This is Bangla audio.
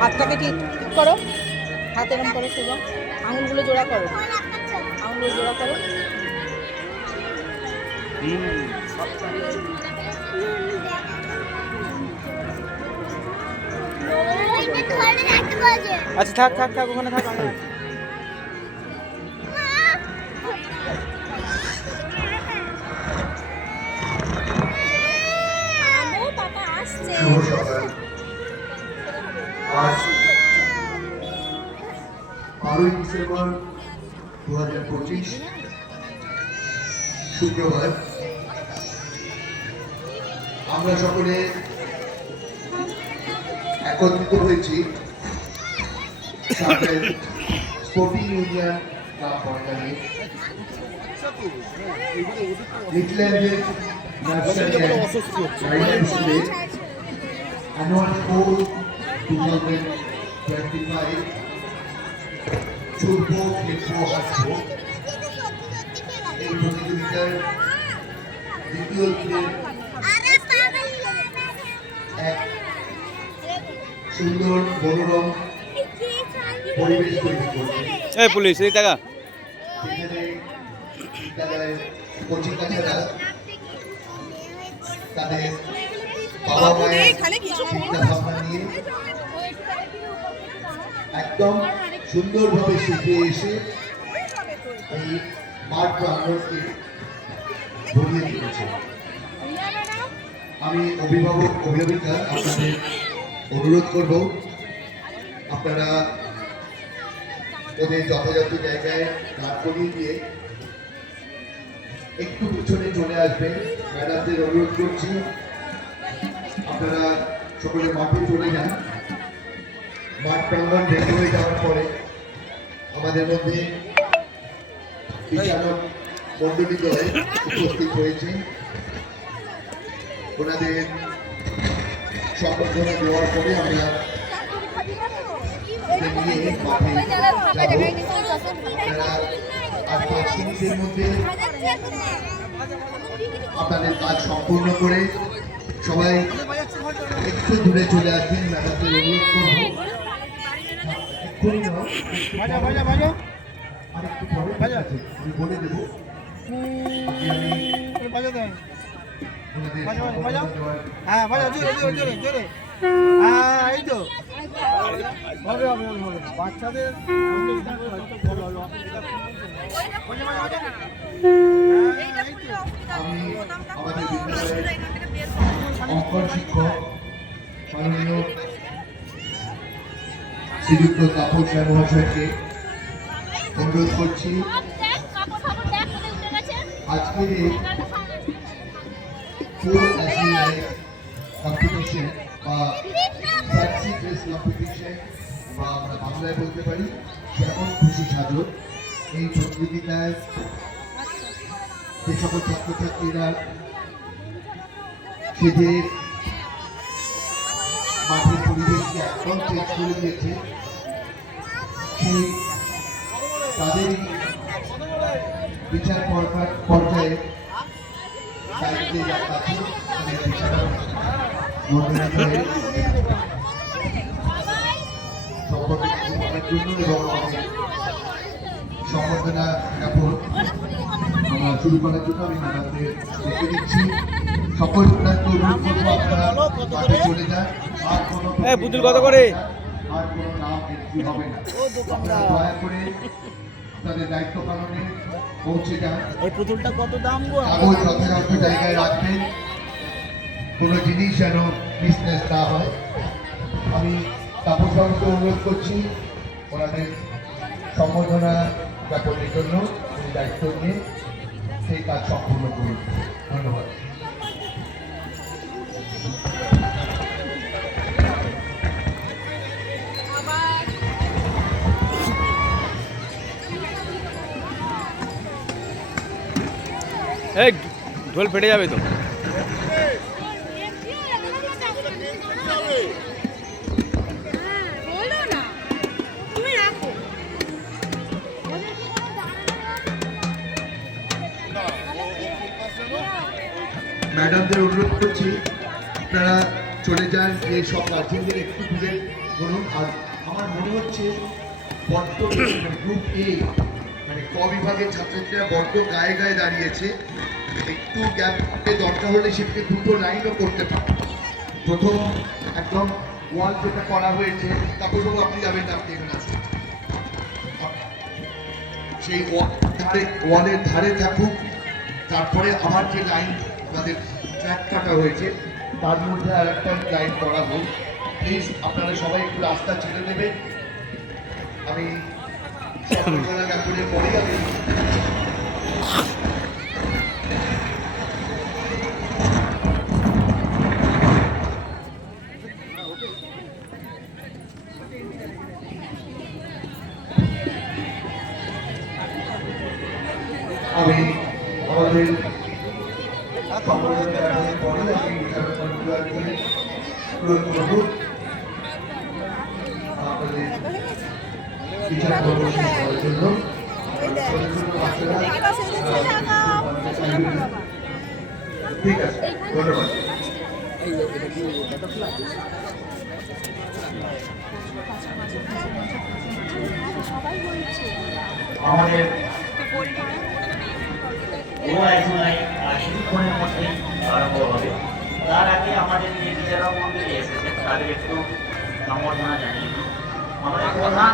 হাতটাকে ঠিক করো, হাত এরকম করো, সোজা আঙুলগুলো জোড়া করো, আঙুলগুলো জোড়া করো। আচ্ছা থাক থাক থাক ওখানে থাক। আজ 12ই ডিসেম্বর 2025 শুক্রবার আমরা সকলে একত্রিত হয়েছি স্পোর্টিং ইউনিয়ন ক্লাব বর্তমানে নিউজিল্যান্ডের ন্যাশনাল অ্যানুয়াল স্পোর্ট 2025 চলবো খেলবো হাসবো এই প্রতিযোগিতার দ্বিতীয় দিনের এক সুন্দর মনোরম পরিবেশ তৈরি করবে। এই পুলিশ এই টাকা এখানে বিদ্যালয়ের কোচিং কাছাড়া তাদের বাবা মায়ের চিন্তা ভাবনা নিয়ে একদম সুন্দরভাবে শিখিয়ে এসে এই মাঠ প্রাঙ্গণকে ভরিয়ে দিয়েছে। আমি অভিভাবক অভিভাবিকা আপনাদের অনুরোধ করব আপনারা ওদের যথাযথ জায়গায় দাঁড় করিয়ে দিয়ে একটু পিছনে চলে আসবেন। ম্যাডামদের অনুরোধ করছি আপনারা সকলে মাঠে চলে যান। মাঠ প্রাঙ্গণ রেডি হয়ে যাওয়ার পরে আমাদের মধ্যে বিচারক মন্ডলী দলে উপস্থিত হয়েছে। ওনাদের সম্বর্ধনা দেওয়ার পরে আমরা নিয়ে মাঠে যাব। আপনারা আর 5 মিনিটের মধ্যে আপনাদের কাজ সম্পূর্ণ করে সবাই একটু দূরে চলে আসবেন। ম্যাডামদের অনুরোধ করবো এক্ষুনি আরেকটু পরে আছে আমি বলে দেবো। বাচ্চাদের আমি আমাদের বিদ্যালয়ের অঙ্কন শিক্ষক মাননীয় শ্রীযুক্ত তাপস রায় মহাশয়কে অনুরোধ করছি আজকের এই কম্পিটিশন বা ফ্যান্সি ড্রেস কম্পিটিশন বা আমরা বাংলায় বলতে পারি যেমন খুশি সাজো, এই প্রতিযোগিতায় যে সকল ছাত্রছাত্রীরা সেজে মাঠের পরিবেশকে একদম চেঞ্জ করে দিয়েছে সেই তাদের বিচার পর্যায়ে দায়িত্বে আছে বিচারক মন্ডলী দলের সম্পর্কের জন্য এবং সম্বর্ধনা জ্ঞাপন আমরা শুরু করার জন্য আমি ম্যাডামদের দেখে দিচ্ছি। সকল স্টুডেন্টকে অনুরোধ করবো আপনারা মাঠে চলে যান। আর কোনো পুতুল কত করে আর কোনো নাম এন্ট্রি হবে না। আপনারা দয়া করে তাদের দায়িত্ব পালনে পৌঁছে যান। এই পুতুলটা কত দাম গো? কাগজ যথাযথ জায়গায় রাখবেন, কোনো জিনিস যেন মিসম্যাচ না হয়। আমি তাপস বাবুকে অনুরোধ করছি ওনাদের সম্বোধনা জ্ঞাপনের জন্য উনি দায়িত্ব নিয়ে সেই কাজ সম্পূর্ণ করুন। ধন্যবাদ। এই ঢোল ফেটে যাবে তো। ম্যাডামদের অনুরোধ করছি আপনারা চলে যান, যে সব গার্জেনদের একটু দূরে বলুন। আর আমার মনে হচ্ছে বড্ড গ্রুপ এ মানে ক বিভাগের ছাত্রছাত্রীরা বড্ড গায়ে গায়ে দাঁড়িয়েছে। একটু গ্যাপে দরকার হলে সেটাকে দুটো লাইনও করতে পারে। প্রথম একদম ওয়াল যেটা করা হয়েছে, তারপর আপনি যাবেন না, আপনি এখানে আছেন, সেই ওয়ালের ধারে থাকুক। তারপরে আমার যে লাইন আমাদের ট্র্যাক কাটা হয়েছে তার মধ্যে আর একটা লাইন করা হোক। প্লিজ আপনারা সবাই একটু রাস্তা ছেড়ে দেবেন। আমি ব্যাপারের পরেই আমি আমাদের সম্মেলনের পরে আমি প্রয়োগ করব আপনাদের বিচার করার জন্য। ঠিক আছে, ধন্যবাদ। আমাদের কিছুক্ষণের মধ্যেই আরম্ভ হবে। তার আগে আমাদের যে বিচারক মন্ডলী এসেছেন তাদের একটু সম্বর্ধনা জানিয়ে আমাদের প্রধান